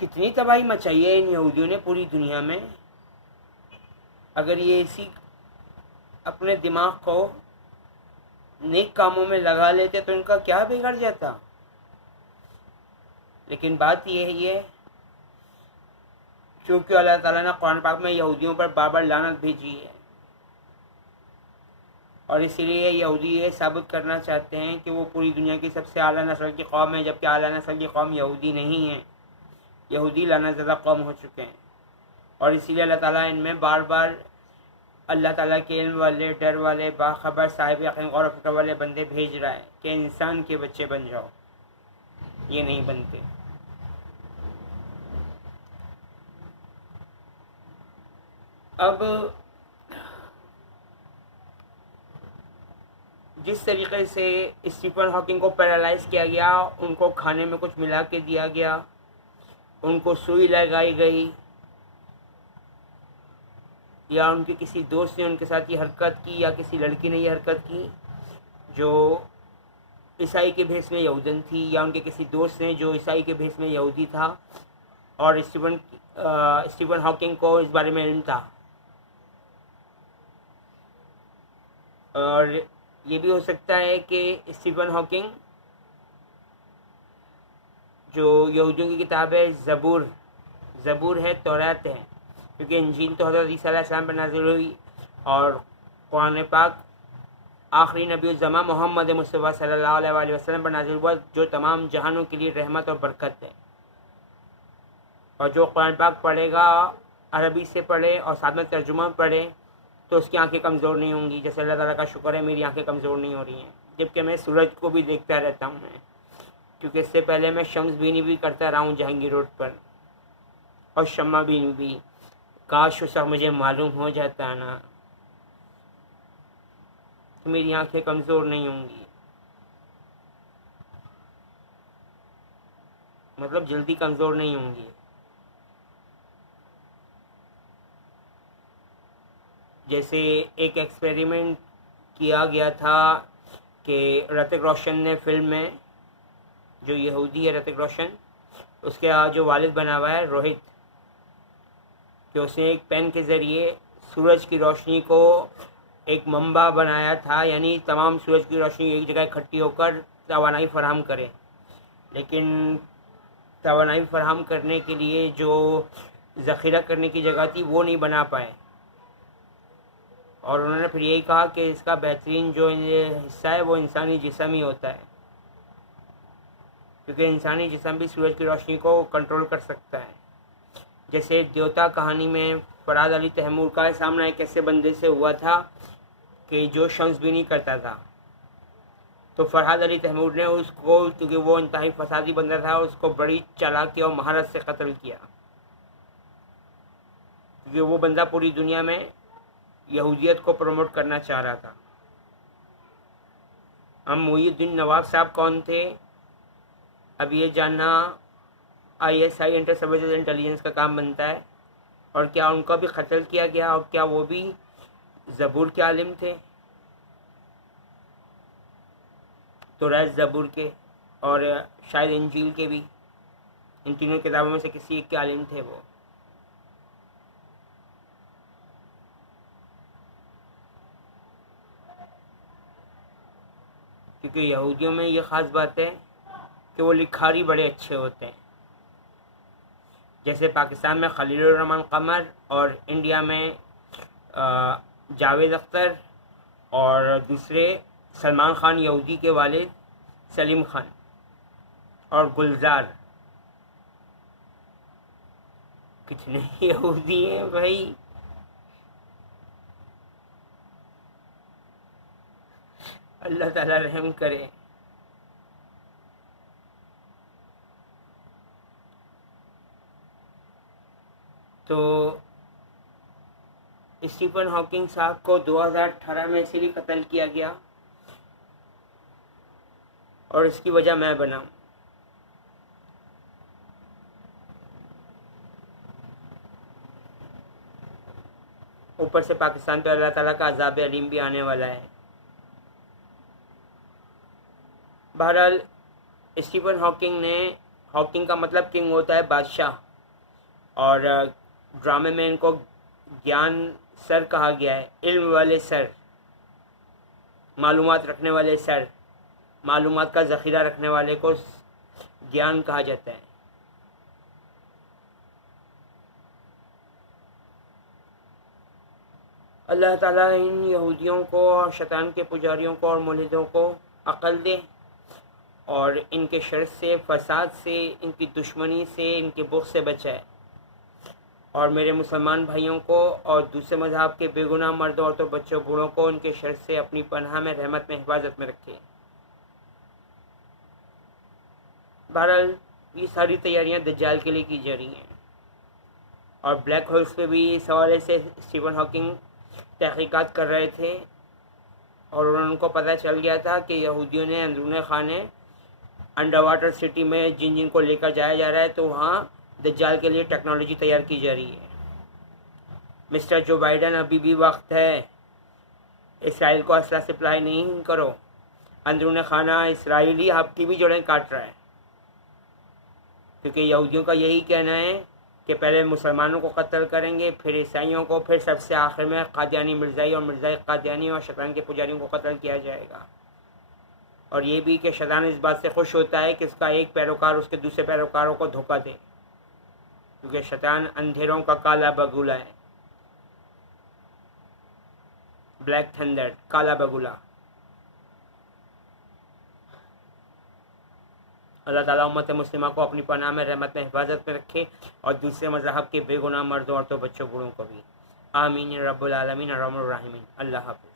کتنی تباہی مچائی ہے ان یہودیوں نے پوری دنیا میں. اگر یہ اسی اپنے دماغ کو نیک کاموں میں لگا لیتے تو ان کا کیا بگڑ جاتا. لیکن بات یہ ہے چونکہ اللہ تعالیٰ نے قرآن پاک میں یہودیوں پر بار بار لعنت بھیجی ہے، اور اسی لیے یہودی یہ ثابت کرنا چاہتے ہیں کہ وہ پوری دنیا کی سب سے اعلیٰ نسل کی قوم ہے، جبکہ اعلیٰ نسل کی قوم یہودی نہیں ہے. یہودی لعنت زدہ قوم ہو چکے ہیں، اور اسی لیے اللہ تعالیٰ ان میں بار بار اللہ تعالیٰ کے علم والے، ڈر والے، باخبر، صاحب یقین، غور و فکر والے بندے بھیج رہا ہے کہ انسان کے بچے بن جاؤ. یہ نہیں بنتے. اب جس طریقے سے اسٹیفن ہاکنگ کو پیرالائز کیا گیا، ان کو کھانے میں کچھ ملا کے دیا گیا، ان کو سوئی لگائی گئی، یا ان کے کسی دوست نے ان کے ساتھ یہ حرکت کی، یا کسی لڑکی نے یہ حرکت کی جو عیسائی کے بھیس میں یہودن تھی، یا ان کے کسی دوست نے جو عیسائی کے بھیس میں یہودی تھا، اور اسٹیفن ہاکنگ کو اس بارے میں علم تھا. اور یہ بھی ہو سکتا ہے کہ اسٹیفن ہاکنگ جو یہودیوں کی کتاب ہے زبور ہے، تورات ہے، کیونکہ انجیل تو حضرت عیسیٰ علیہ السلام پر نازل ہوئی، اور قرآن پاک آخری نبی الزماں محمد مصطفیٰ صلی اللہ علیہ وآلہ وسلم پر نازل ہوا، جو تمام جہانوں کے لیے رحمت اور برکت ہے. اور جو قرآن پاک پڑھے گا، عربی سے پڑھے اور ساتھ میں ترجمہ پڑھے، تو اس کی آنکھیں کمزور نہیں ہوں گی. جیسے اللہ تعالیٰ کا شکر ہے میری آنکھیں کمزور نہیں ہو رہی ہیں، جبکہ میں سورج کو بھی دیکھتا رہتا ہوں میں، کیونکہ اس سے پہلے میں شمس بینی بھی کرتا رہا ہوں جہانگیر روڈ پر، اور شمع بینی بھی. کاش اس وقت مجھے معلوم ہو جاتا نا تو میری آنکھیں کمزور نہیں ہوں گی. مطلب جلدی کمزور نہیں ہوں گی. جیسے ایک ایکسپیریمنٹ کیا گیا تھا کہ رتک روشن نے فلم میں، جو یہودی ہے رتک روشن، اس کے جو والد بنا ہوا ہے روہت، کہ اس نے ایک پین کے ذریعے سورج کی روشنی کو ایک منبع بنایا تھا، یعنی تمام سورج کی روشنی ایک جگہ اکٹھی ہو کر توانائی فراہم کرے. لیکن توانائی فراہم کرنے کے لیے جو ذخیرہ کرنے کی جگہ تھی وہ نہیں بنا پائے، اور انہوں نے پھر یہی کہا کہ اس کا بہترین جو حصہ ہے وہ انسانی جسم ہی ہوتا ہے، کیونکہ انسانی جسم بھی سورج کی روشنی کو کنٹرول کر سکتا ہے. جیسے دیوتا کہانی میں فرحاد علی تیمور کا سامنا ایک ایسے بندے سے ہوا تھا کہ جو شمس بینی کرتا تھا، تو فرحاد علی تیمور نے اس کو، کیونکہ وہ انتہائی فسادی بندہ تھا، اس کو بڑی چالاکی اور مہارت سے قتل کیا، کیونکہ وہ بندہ پوری دنیا میں یہودیت کو پروموٹ کرنا چاہ رہا تھا. ہم محی الدین نواب صاحب کون تھے، اب یہ جاننا ISI انٹر سروسز انٹیلیجنس کا کام بنتا ہے. اور کیا ان کا بھی قتل کیا گیا، اور کیا وہ بھی زبور کے عالم تھے، تورات زبور کے، اور شاید انجیل کے بھی. ان تینوں کتابوں میں سے کسی ایک کے عالم تھے وہ. کیونکہ یہودیوں میں یہ خاص بات ہے کہ وہ لکھاری بڑے اچھے ہوتے ہیں. جیسے پاکستان میں خلیل الرحمن قمر، اور انڈیا میں جاوید اختر، اور دوسرے سلمان خان یہودی کے والد سلیم خان، اور گلزار. کتنے یہودی ہیں بھائی. اللہ تعالیٰ رحم کرے. تو اسٹیفن ہاکنگ صاحب کو 2018 میں اسی لیے قتل کیا گیا، اور اس کی وجہ میں بنا. اوپر سے پاکستان پہ اللہ تعالیٰ کا عذاب علیم بھی آنے والا ہے. بہرحال اسٹیفن ہاکنگ کا مطلب کنگ ہوتا ہے بادشاہ، اور ڈرامے میں ان کو گیان سر کہا گیا ہے، علم والے سر، معلومات رکھنے والے سر، معلومات کا ذخیرہ رکھنے والے کو گیان کہا جاتا ہے۔ اللہ تعالیٰ ان یہودیوں کو اور شیطان کے پجاریوں کو اور ملحدوں کو عقل دے، اور ان کے شر سے، فساد سے، ان کی دشمنی سے، ان کے بغض سے بچائے، اور میرے مسلمان بھائیوں کو اور دوسرے مذہب کے بے گناہ مردوں، عورتوں، بچوں، بوڑھوں کو ان کے شر سے اپنی پناہ میں، رحمت میں، حفاظت میں رکھے۔ بہرحال یہ ساری تیاریاں دجال کے لیے کی جا رہی ہیں، اور بلیک ہولز پہ بھی اس حوالے سے اسٹیفن ہاکنگ تحقیقات کر رہے تھے، اور ان کو پتہ چل گیا تھا کہ یہودیوں نے اندرون خانے انڈر واٹر سٹی میں جن جن کو لے کر جایا جا رہا ہے، تو وہاں دجال کے لیے ٹیکنالوجی تیار کی جا رہی ہے۔ مسٹر جو بائیڈن، ابھی بھی وقت ہے، اسرائیل کو اسلحہ سپلائی نہیں کرو، اندرون خانہ اسرائیلی آپ کی بھی جڑیں کاٹ رہا ہے، کیونکہ یہودیوں کا یہی کہنا ہے کہ پہلے مسلمانوں کو قتل کریں گے، پھر عیسائیوں کو، پھر سب سے آخر میں قادیانی مرزائی اور مرزائی قادیانی اور شیطان کے پجاریوں کو قتل کیا جائے گا۔ اور یہ بھی کہ شیطان اس بات سے خوش ہوتا ہے کہ اس کا ایک پیروکار اس کے دوسرے پیروکاروں کو دھوکہ دے، کیونکہ شیطان اندھیروں کا کالا بگولا ہے، بلیک تھنڈر، کالا بگولا۔ اللہ تعالیٰ امت مسلمہ کو اپنی پناہ میں، رحمت میں، حفاظت میں رکھے، اور دوسرے مذہب کے بے گناہ مردوں، عورتوں، بچوں، بوڑھوں کو بھی۔ آمین رب العالمین الرحمن الرحیم۔ اللہ حافظ۔